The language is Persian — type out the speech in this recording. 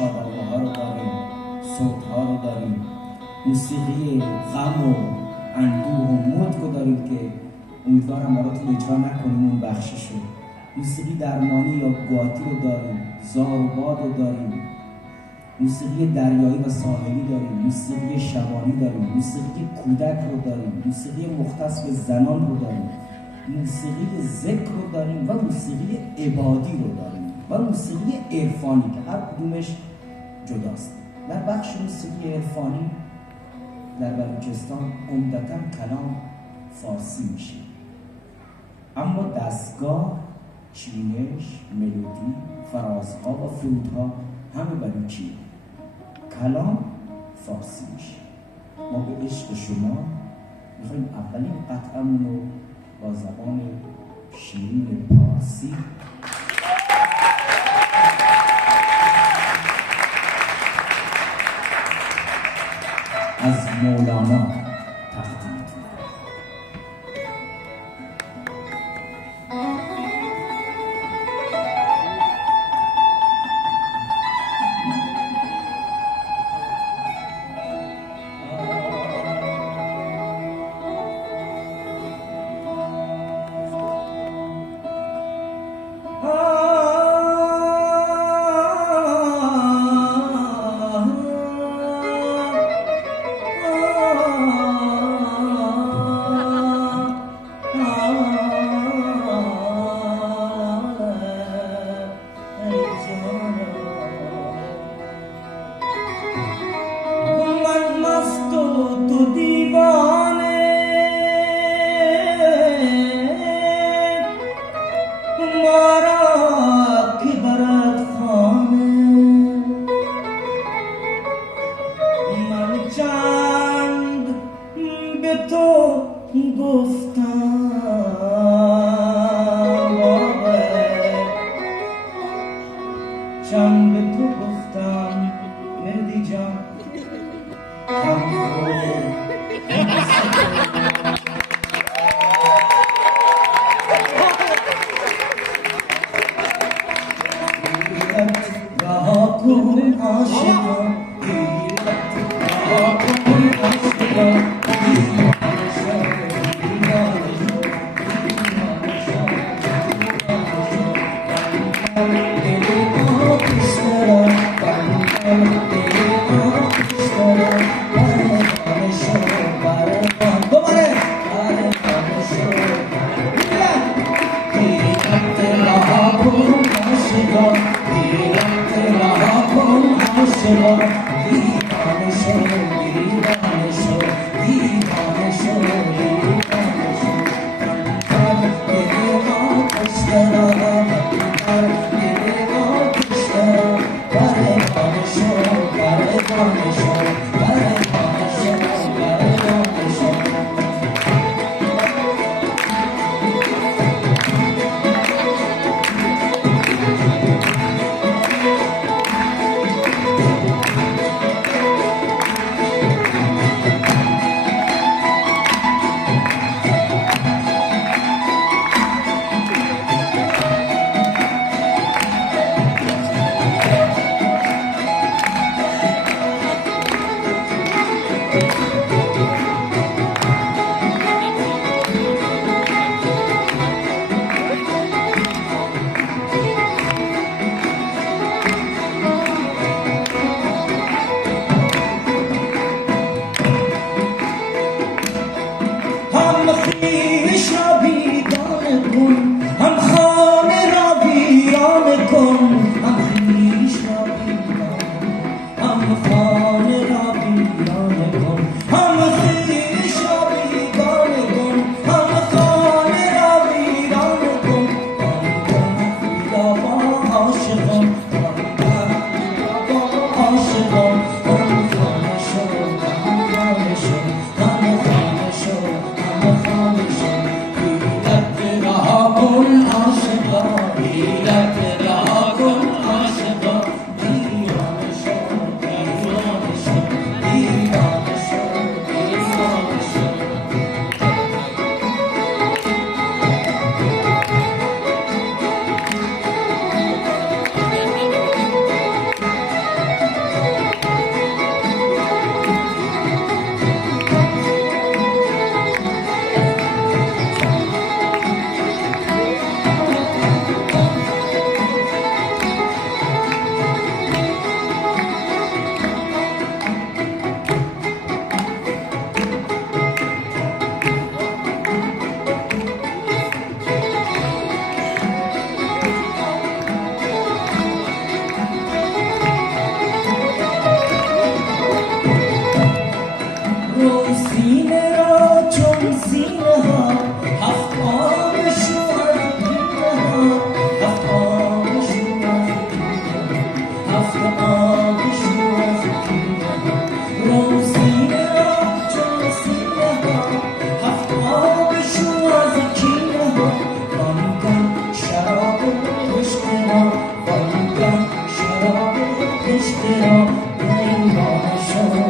شادابه ها رو داریم، صوت ها رو داریم، موسیقی غم و اندوه و مرگ رو داریم که امیدوارم براتون اجرا نکنیم اون بخششو. موسیقی درمانی یا گواتی رو داریم، زار و باد رو داریم، موسیقی دریایی و ساحلی داریم، موسیقی شبانی داریم، موسیقی کودک رو داریم، موسیقی مختص به زنان رو داریم، موسیقی ذکر رو داریم و موسیقی عبادی رو داریم و موسیقی عرفانی که هر کدومش جداست. در بخش موسیقی عرفانی در بلوچستان عمدتاً کلام فارسی میشه، اما دستگاه، چینش، ملودی، فرازها و فرودها همه بلوچی، کلام فارسی میشه. ما به عشق شما میخوایم اولین قطعمون رو با زبان شیرین پارسی از مولانا تقدیم آبشو از کینه ها روزینه ها جلسینه ها هفت آبشو از کینه ها بانگم شراب عشق را بانگم شراب عشق را پیمانشو